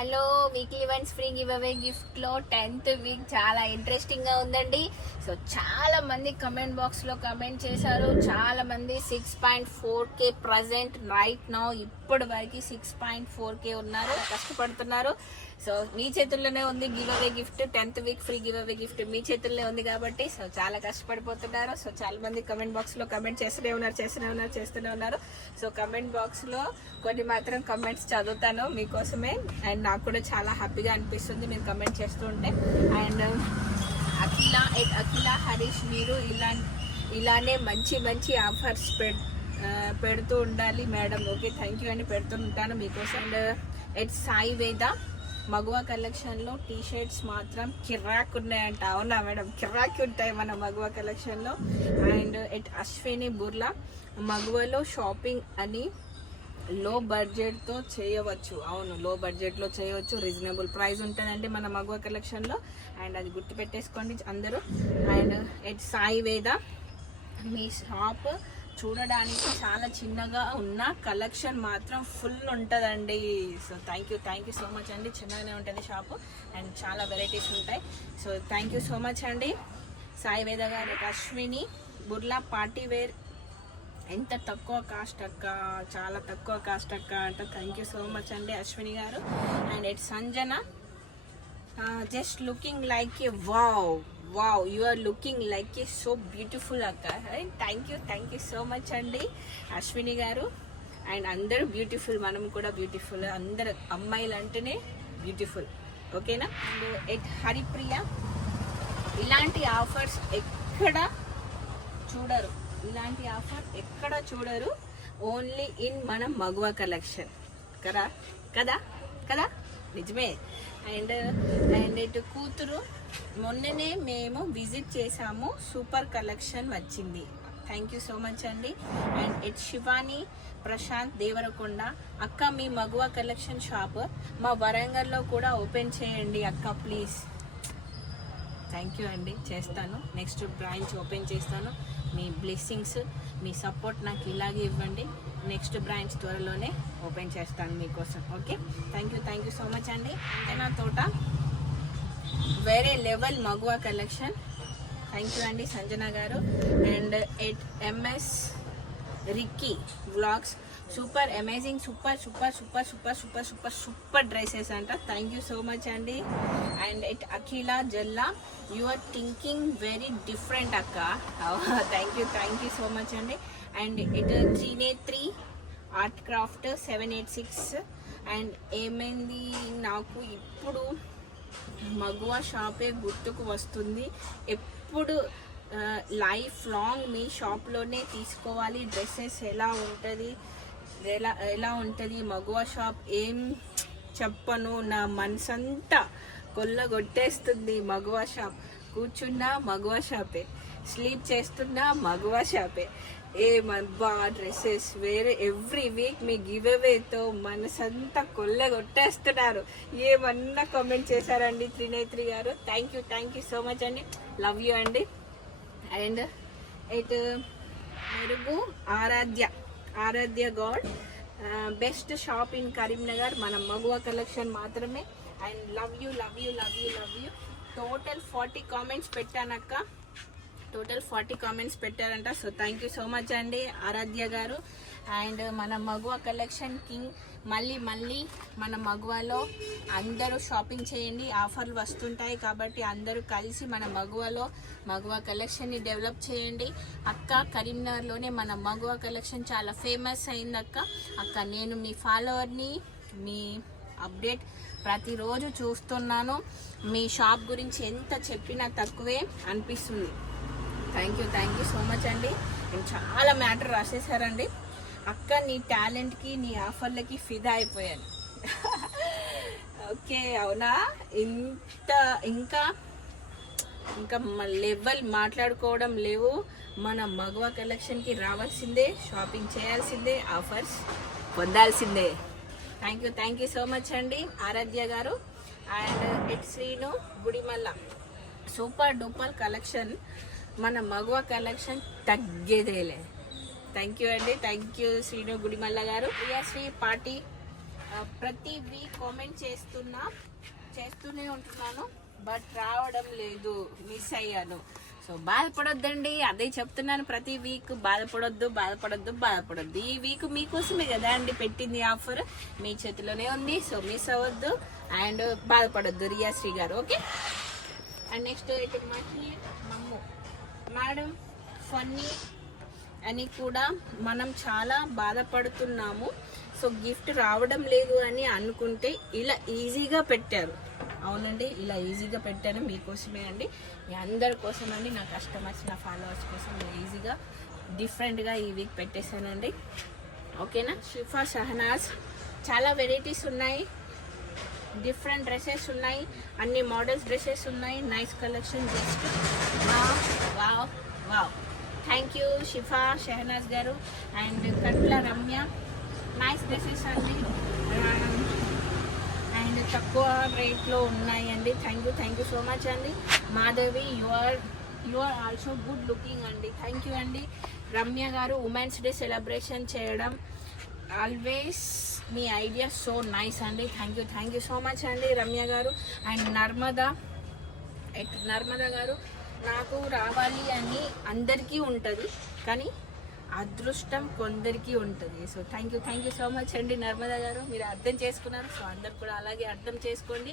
Hello weekly once free give away gift లో 10th week చాలా interesting గా ఉందండి. సో చాలా మంది కమెంట్ బాక్స్ లో కమెంట్ చేశారు. చాలా మంది 6.4K ప్రజెంట్ రైట్ నౌ ఇప్పటి వరకు 6.4K ఉన్నారు, కష్టపడుతున్నారు. సో మీ చేతుల్లోనే ఉంది give away gift, 10th week free give away gift మీ చేతుల్లోనే ఉంది కాబట్టి సో చాలా కష్టపడిపోతున్నారు. సో చాలా మంది కమెంట్ బాక్స్ లో కమెంట్ చేస్తూనే ఉన్నారు. సో కమెంట్ బాక్స్ లో కొన్ని మాత్రం కమెంట్స్ చదువుతాను మీకోసమే, అండ్ నాకు కూడా చాలా హ్యాపీగా అనిపిస్తుంది మీరు కమెంట్ చేస్తూ ఉంటే. అండ్ అఖిల హరీష్, మీరు ఇలానే మంచి ఆఫర్స్ పెడుతూ ఉండాలి మేడం. ఓకే, థ్యాంక్ యూ అండి, పెడుతూ ఉంటాను మీకోసం. అండ్ సాయి వేద, మగువా కలెక్షన్లో టీ షర్ట్స్ మాత్రం కిరాక్ ఉన్నాయంట. అవునా మేడం, కిరాక్ ఉంటాయి మన మగువా కలెక్షన్లో. అండ్ అశ్విని బుర్లా, మగువలో షాపింగ్ అని లో బడ్జెట్తో చేయవచ్చు. అవును, లో బడ్జెట్లో చేయవచ్చు, రీజనబుల్ ప్రైస్ ఉంటుందండి మన మగువా కలెక్షన్లో, అండ్ అది గుర్తుపెట్టేసుకోండి అందరూ. అండ్ సాయి వేద, మీ షాప్ చూడడానికి చాలా చిన్నగా ఉన్న కలెక్షన్ మాత్రం ఫుల్ ఉంటుందండి. So thank you so much అండి. చిన్నగానే ఉంటుంది షాపు అండ్ చాలా వెరైటీస్ ఉంటాయి. So thank you so much అండి సాయి వేద గారు. అశ్విని బుర్లా, పార్టీ వేర్ ఎంత తక్కువ కాస్ట్ అక్క, చాలా తక్కువ కాస్ట్ అక్క అంట. థ్యాంక్ యూ సో మచ్ అండి Ashwini garu. And Sanjana, just looking like a wow you are looking like a so beautiful అక్క. థ్యాంక్ యూ సో మచ్ అండి అశ్విని గారు. అండ్ అందరూ బ్యూటిఫుల్, మనం కూడా బ్యూటిఫుల్, అందరు అమ్మాయిలు అంటేనే బ్యూటిఫుల్, ఓకేనా. అండ్ హరిప్రియ, ఇలాంటి ఆఫర్స్ ఎక్కడ చూడరు, ఓన్లీ ఇన్ మన మగువా కలెక్షన్ కదా నిజమే. అండ్ ఇటు కూతురు, మొన్ననే మేము విజిట్ చేసాము, సూపర్ కలెక్షన్ వచ్చింది. థ్యాంక్ యూ సో మచ్ అండి. అండ్ శివాని ప్రశాంత్ దేవరకొండ, అక్క మీ మగువా కలెక్షన్ షాప్ మా వరంగల్లో కూడా ఓపెన్ చేయండి అక్క ప్లీజ్. థ్యాంక్ యూ అండి, చేస్తాను. నెక్స్ట్ బ్రాంచ్ ఓపెన్ చేస్తాను. మీ బ్లెస్సింగ్స్, మీ సపోర్ట్ నాకు ఇలాగే ఇవ్వండి. నెక్స్ట్ బ్రాంచ్ త్వరలోనే ఓపెన్ చేస్తాను మీకోసం. Okay, thank you so much అండి. నా తోట వేరే లెవెల్ మగువా కలెక్షన్. థ్యాంక్ యూ అండి సంజన గారు. And Ms Ricky vlogs, super amazing, super dresses అంట. థ్యాంక్ యూ సో మచ్ అండి. And Akhila Jalla, you are thinking very different అక్క. థ్యాంక్ యూ సో మచ్ అండి. And Trinetri art craft 786. And ఏమైంది, నాకు ఇప్పుడు మగువా షాపే గుర్తుకు వస్తుంది, ఎప్పుడు లైఫ్ లాంగ్ మీ షాప్లోనే తీసుకోవాలి. డ్రెస్సెస్ ఎలా ఉంటుంది మగువా షాప్, ఏం చెప్పను, నా మనసంతా కొల్లగొట్టేస్తుంది మగువా షాప్. కూర్చున్నా మగువా షాపే, స్లీప్ చేస్తున్నా మగువా షాపే. ఏమబ్బా డ్రెస్సెస్ వేరే, ఎవ్రీ వీక్ మీ గివ్ అవేతో మనసంతా కొల్లగొట్టేస్తున్నారు. ఏమన్నా కామెంట్ చేశారండి త్రినేత్రి గారు. థ్యాంక్ యూ సో మచ్ అండి, లవ్ యూ అండి. And Merugu Aradhya god, best shop in Karimnagar, మన మగువా కలెక్షన్ మాత్రమే. And love you. Total 40 comments పెట్టానక్క, టోటల్ 40 కామెంట్స్ పెట్టారంట. So thank you so much అండి ఆరాధ్య గారు. అండ్ మన మగువా కలెక్షన్ కింగ్, మళ్ళీ మన మగువాలో అందరూ షాపింగ్ చేయండి, ఆఫర్లు వస్తుంటాయి కాబట్టి అందరూ కలిసి మన మగువా కలెక్షన్ని డెవలప్ చేయండి అక్క. కరీంనగర్లోనే మన మగువా కలెక్షన్ చాలా ఫేమస్ అయింది అక్క. నేను మీ ఫాలోవర్ని, మీ అప్డేట్ ప్రతిరోజు చూస్తున్నాను. మీ షాప్ గురించి ఎంత చెప్పినా తక్కువే అనిపిస్తుంది. థ్యాంక్ యూ సో మచ్ అండి. నేను చాలా మ్యాటర్ రాసేసారండి అక్క, నీ టాలెంట్కి నీ ఆఫర్లకి ఫిదా అయిపోయాను. ఓకే, అవునా. ఇంకా లెవెల్ మాట్లాడుకోవడం లేవు. మన మగువా కలెక్షన్కి రావాల్సిందే, షాపింగ్ చేయాల్సిందే, ఆఫర్స్ పొందాల్సిందే. థ్యాంక్ యూ సో మచ్ అండి ఆరాధ్య గారు. And Srinu Gudimalla, super duper collection, మన మగువా కలెక్షన్ తగ్గేదేలే. థ్యాంక్ యూ అండి, శ్రీను గుడిమల్ల గారు. ప్రియశ్రీ పార్టీ ప్రతి వీక్ కామెంట్ చేస్తూనే ఉంటున్నాను, బట్ రావడం లేదు, మిస్ అయ్యాను. సో బాధపడొద్దండి, అదే చెప్తున్నాను ప్రతి వీక్. బాధపడొద్దు. ఈ వీక్ మీకోసమే కదా అండి పెట్టింది ఆఫర్, మీ చేతిలోనే ఉంది. సో మిస్ అవ్వద్దు అండ్ బాధపడొద్దు రియాశ్రీ గారు. ఓకే. అండ్ నెక్స్ట్ ఇటు మమ్ము మేడం ఫన్నీ అని కూడా మనం చాలా బాధపడుతున్నాము. సో గిఫ్ట్ రావడం లేదు అని అనుకుంటే ఇలా ఈజీగా పెట్టారు. అవునండి, ఇలా ఈజీగా పెట్టాను మీకోసమే అండి, మీ అందరి కోసం అండి, నా కస్టమర్స్ నా ఫాలోవర్స్ కోసం ఈజీగా డిఫరెంట్గా ఈ వీక్ పెట్టేశానండి. ఓకేనా. షిఫా షహనాజ్ చాలా వెరైటీస్ ఉన్నాయి, డిఫరెంట్ డ్రెస్సెస్ ఉన్నాయి, అన్ని మోడల్స్ డ్రెస్సెస్ ఉన్నాయి, nice collection. Just wow wow. Thank you Shifa Shahnaz గారు. And Katla Ramya nice dresses అండి, అండ్ తక్కువ రేట్లో ఉన్నాయండి. థ్యాంక్ యూ సో మచ్ అండి. Madhavi you are also good looking అండి. థ్యాంక్ యూ అండి. రమ్య గారు ఉమెన్స్ డే సెలబ్రేషన్ చేయడం ఆల్వేస్ మీ ఐడియా సో నైస్ అండి. థ్యాంక్ యూ సో మచ్ అండి రమ్య గారు. అండ్ నర్మదా గారు నాకు రావాలి అని అందరికీ ఉంటుంది, కానీ అదృష్టం కొందరికి ఉంటుంది. So thank you so much అండి నర్మదా గారు, మీరు అర్థం చేసుకున్నారు. సో అందరు కూడా అలాగే అర్థం చేసుకోండి.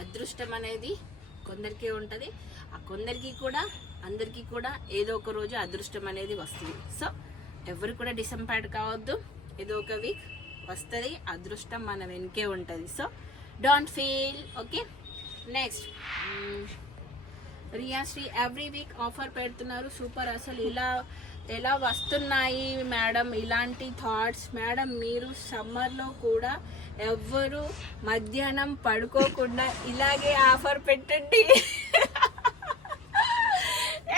అదృష్టం అనేది కొందరికే ఉంటుంది, ఆ అందరికీ కూడా ఏదో ఒక రోజు అదృష్టం అనేది వస్తుంది. సో ఎవరు కూడా డిసప్పాయింట్ కావద్దు, ఏదో ఒక వీక్ వస్తుంది, అదృష్టం మన వెనకే ఉంటుంది. So don't feel. Okay. Next Riyasri every week offer పెడుతున్నారు, సూపర్. అసలు ఎలా వస్తున్నాయి మేడం ఇలాంటి థాట్స్? మేడం మీరు సమ్మర్లో కూడా ఎవ్వరు మధ్యాహ్నం పడుకోకుండా ఇలాగే ఆఫర్ పెట్టండి.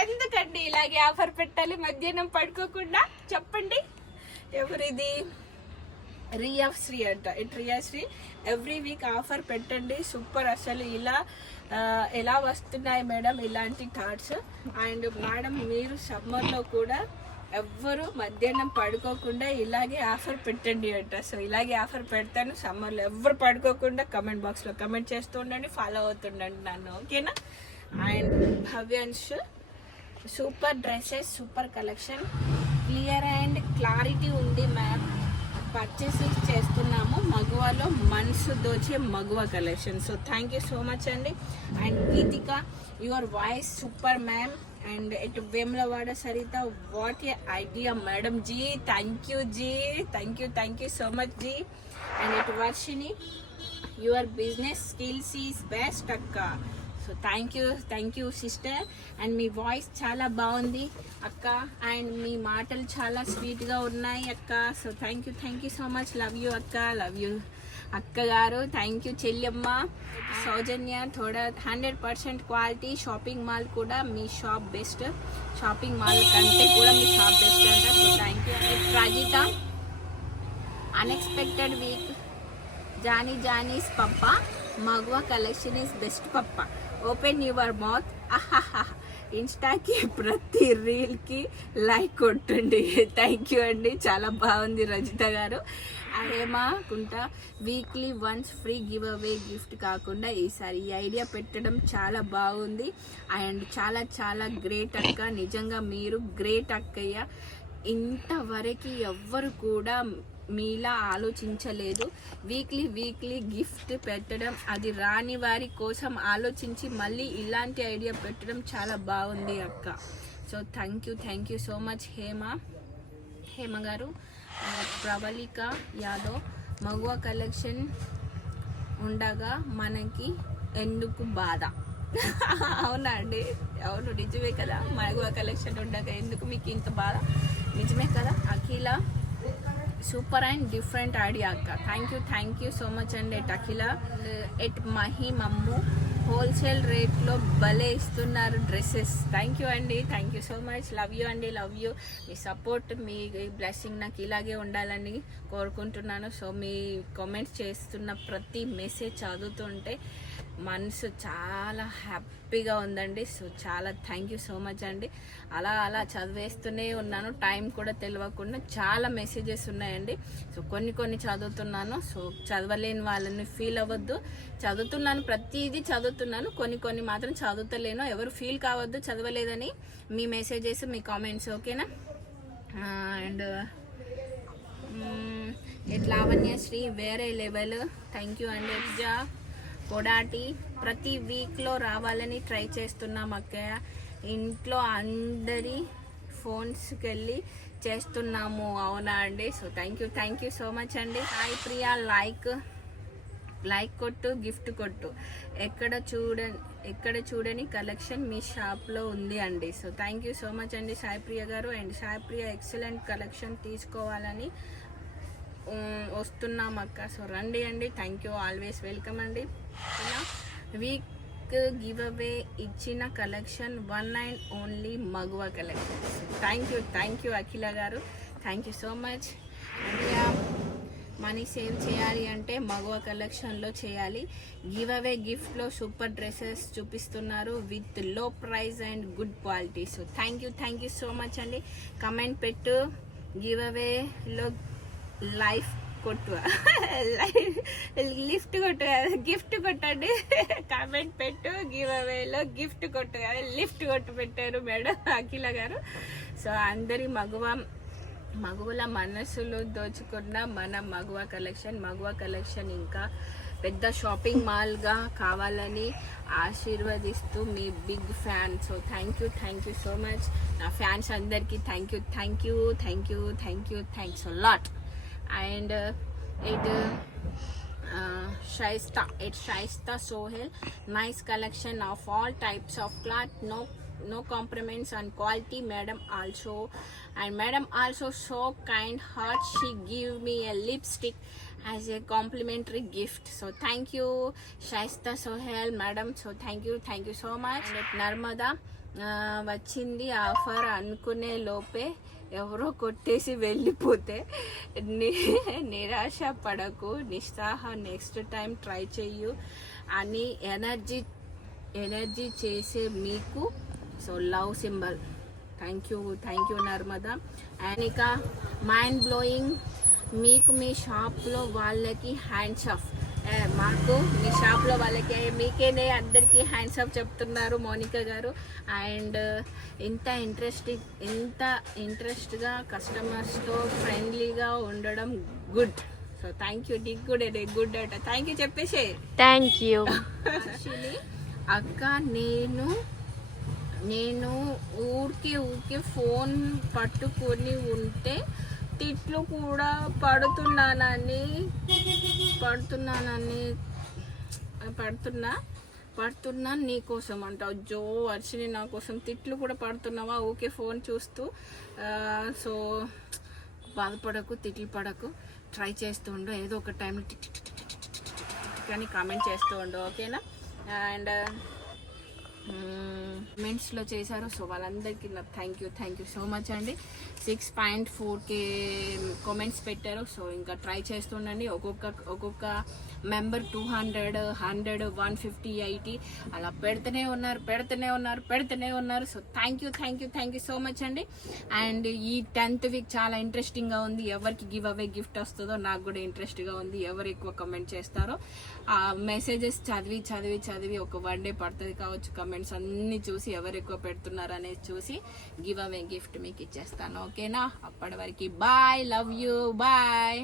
ఎందుకండి ఇలాగే ఆఫర్ పెట్టాలి మధ్యాహ్నం పడుకోకుండా? చెప్పండి ఎవరిది? రియాశ్రీ అంట. రియాశ్రీ ఎవ్రీ వీక్ ఆఫర్ పెట్టండి, సూపర్. అసలు ఎలా వస్తున్నాయి మేడం ఇలాంటి థాట్స్? అండ్ మేడం మీరు సమ్మర్లో కూడా ఎవ్వరు మధ్యాహ్నం పడుకోకుండా ఇలాగే ఆఫర్ పెట్టండి అంట. సో ఇలాగే ఆఫర్ పెడతాను, సమ్మర్లో ఎవ్వరు పడుకోకుండా కమెంట్ బాక్స్లో కమెంట్ చేస్తూ ఉండండి, ఫాలో అవుతుండండి నన్ను. ఓకేనా. And Bhavyansh super dresses, super collection, clear and clarity ఉంది మ్యామ్. పర్చేస్ చేస్తున్నాము మగువలో, మనసు దోచే Maguva collection. So thank you so much అండి. And Geetika your voice super ma'am. And ఇటు Vemulawada Saritha what a idea madam ji. Thank you so much ji. And ఇటు Varshini your business skills is best అక్క. So thank you sister. And మీ voice చాలా బాగుంది అక్క, and మీ మాటలు చాలా స్వీట్గా ఉన్నాయి అక్క. So thank you so much. Love you అక్క, లవ్ యూ అక్క గారు. Thank you Chellemma. Soujanya 100% quality shopping mall కూడా మీ షాప్ బెస్ట్, షాపింగ్ మాల్ కంటే కూడా మీ షాప్ బెస్ట్ అంట. So thank you. Rajitha unexpected week జానీస్ పప్ప మగువ కలెక్షన్ ఈస్ బెస్ట్ పప్ప. Open your mouth. ఇన్స్టాకి ప్రతి రీల్కి లైక్ కొట్టండి. థ్యాంక్ యూ అండి, చాలా బాగుంది రజిత గారు. Hemakunta weekly once free give away gift కాకుండా ఈసారి ఈ ఐడియా పెట్టడం చాలా బాగుంది. అండ్ చాలా గ్రేట్ అక్క, నిజంగా మీరు గ్రేట్ అక్కయ్య. ఇంతవరకు ఎవ్వరు కూడా మీలా ఆలోచించలేదు. వీక్లీ గిఫ్ట్ పెట్టడం, అది రాని వారి కోసం ఆలోచించి మళ్ళీ ఇలాంటి ఐడియా పెట్టడం చాలా బాగుంది అక్క. So thank you so much Hema గారు. ప్రవళిక యాదవ్ మగువ కలెక్షన్ ఉండగా మనకి ఎందుకు బాధ? అవునా అండి, అవును నిజమే కదా, మగువ కలెక్షన్ ఉండగా ఎందుకు మీకు ఇంత బాధ? నిజమే కదా. Akhila super and different idea అక్క. థ్యాంక్ యూ సో మచ్ అండి. అఖిల ఎట్ మమ్ము హోల్సేల్ రేట్లో భలే ఇస్తున్నారు డ్రెస్సెస్. థ్యాంక్ యూ అండి, thank you so much. Love you అండి, లవ్ యూ. మీ సపోర్ట్, మీ బ్లెస్సింగ్ నాకు ఇలాగే ఉండాలని కోరుకుంటున్నాను. సో మీ కామెంట్స్ చేస్తున్న ప్రతి మెసేజ్ చదువుతుంటే మనసు చాలా హ్యాపీగా ఉందండి. సో చాలా థ్యాంక్ యూ సో మచ్ అండి. అలా అలా చదివేస్తూనే ఉన్నాను, టైం కూడా తెలియకుండా. చాలా మెసేజెస్ ఉన్నాయండి. సో కొన్ని చదువుతున్నాను. సో చదవలేని వాళ్ళని ఫీల్ అవ్వద్దు, చదువుతున్నాను, ప్రతిదీ చదువుతున్నాను, కొన్ని మాత్రం చదువుతలేను. ఎవరు ఫీల్ కావద్దు చదవలేదని. మీ మెసేజెస్, మీ కామెంట్స్, ఓకేనా? అండ్ లావణ్యశ్రీ వేరే లెవెల్, థ్యాంక్ యూ అండి. ఎగ్జా కొడాటి, ప్రతి వీక్లో రావాలని ట్రై చేస్తున్నాం అక్కయ్య, ఇంట్లో అందరి ఫోన్స్కి వెళ్ళి చేస్తున్నాము. అవునా అండి? So thank you so much అండి. హాయ్ ప్రియా, లైక్ కొట్టు, గిఫ్ట్ కొట్టు. ఎక్కడ చూడని కలెక్షన్ మీ షాప్లో ఉంది అండి. So thank you so much అండి సాయి ప్రియ గారు. And Sai Priya excellent collection తీసుకోవాలని వస్తున్నాం అక్క. సో రండి అండి. థ్యాంక్ యూ, ఆల్వేస్ వెల్కమ్ అండి. ఇలా వీక్ గివ్ అవే ఇచ్చిన collection 1 and only Maguva collection. Thank you Akhila గారు, thank you so much. Money save చేయాలి అంటే మగువ కలెక్షన్లో చేయాలి. గివ్ అవే గిఫ్ట్లో సూపర్ డ్రెస్సెస్ చూపిస్తున్నారు with low price and good quality. So thank you so much అండి. కమెంట్ పెట్టు, గివ్ అవేలో లైఫ్ కొట్టు, లిఫ్ట్ కొట్టు కదా, గిఫ్ట్ కొట్టండి. కామెంట్ పెట్టు, గివ్ అవేలో గిఫ్ట్ కొట్టు కదా, లిఫ్ట్ కొట్టు పెట్టారు మేడం అఖిల గారు. సో అందరి మగువల మనసులు దోచుకున్న మన మగువ కలెక్షన్ ఇంకా పెద్ద షాపింగ్ మాల్గా కావాలని ఆశీర్వదిస్తూ మీ big fan. So thank you so much. నా ఫ్యాన్స్ అందరికీ thanks lot. And Shaista Sohail, nice collection of all types of cloth, no compromise on quality. Madam also so kind heart, she give me a lipstick as a complimentary gift. So thank you Shaista Sohail madam. So thank you so much. And Narmada, వచ్చింది offer అనుకునే లోపే ఎవరో కొట్టేసి వెళ్ళిపోతే నిరాశ పడకు, next time try చెయ్యు అని ఎనర్జీ చేసే మీకు. So love symbol. Thank you Narmada. And ఇక మైండ్ బ్లోయింగ్, మీకు మీ షాప్లో వాళ్ళకి హ్యాండ్స్ ఆఫ్. మాకు మీ షాప్లో వాళ్ళకి మీకేనే అందరికీ హ్యాండ్స్ ఆఫ్ చెప్తున్నారు మోనికా గారు. అండ్ ఇంత ఇంట్రెస్ట్గా కస్టమర్స్తో ఫ్రెండ్లీగా ఉండడం good. So thank you. Good అట. థ్యాంక్ యూ చెప్పేసి. థ్యాంక్ యూ అక్క. నేను ఊరికే ఫోన్ పట్టుకొని ఉంటే తిట్లు కూడా పడుతున్నా నీకోసం అంటావు. జో వర్షిని, నా కోసం తిట్లు కూడా పడుతున్నావా ఓకే ఫోన్ చూస్తూ? సో బాధపడకు, తిట్లు పడకు, ట్రై చేస్తూ ఉండు. ఏదో ఒక టైంలో కానీ కామెంట్ చేస్తూ ఉండు, ఓకేనా? అండ్ కమెంట్స్లో చేశారు. సో వాళ్ళందరికీ నా థ్యాంక్ యూ సో మచ్ అండి. 6.4K కామెంట్స్ పెట్టారు. సో ఇంకా ట్రై చేస్తుండండి. ఒక్కొక్క మెంబర్ 200, 100, 150, 80 అలా పెడుతూనే ఉన్నారు. So thank you so much అండి. అండ్ ఈ 10th వీక్ చాలా ఇంట్రెస్టింగ్గా ఉంది. ఎవరికి గివ్ అవే గిఫ్ట్ వస్తుందో నాకు కూడా ఇంట్రెస్ట్గా ఉంది. ఎవరు ఎక్కువ కమెంట్ చేస్తారో ఆ మెసేజెస్ చదివి ఒక 1 day పడుతుంది కావచ్చు. కమెంట్స్ అన్ని చూసి ఎవరు ఎక్కువ పెడుతున్నారు అనేది చూసి గివ్ అవే గిఫ్ట్ మీకు ఇచ్చేస్తాను, ఓకేనా? అప్పటి వరకు బాయ్, లవ్ యూ, బాయ్.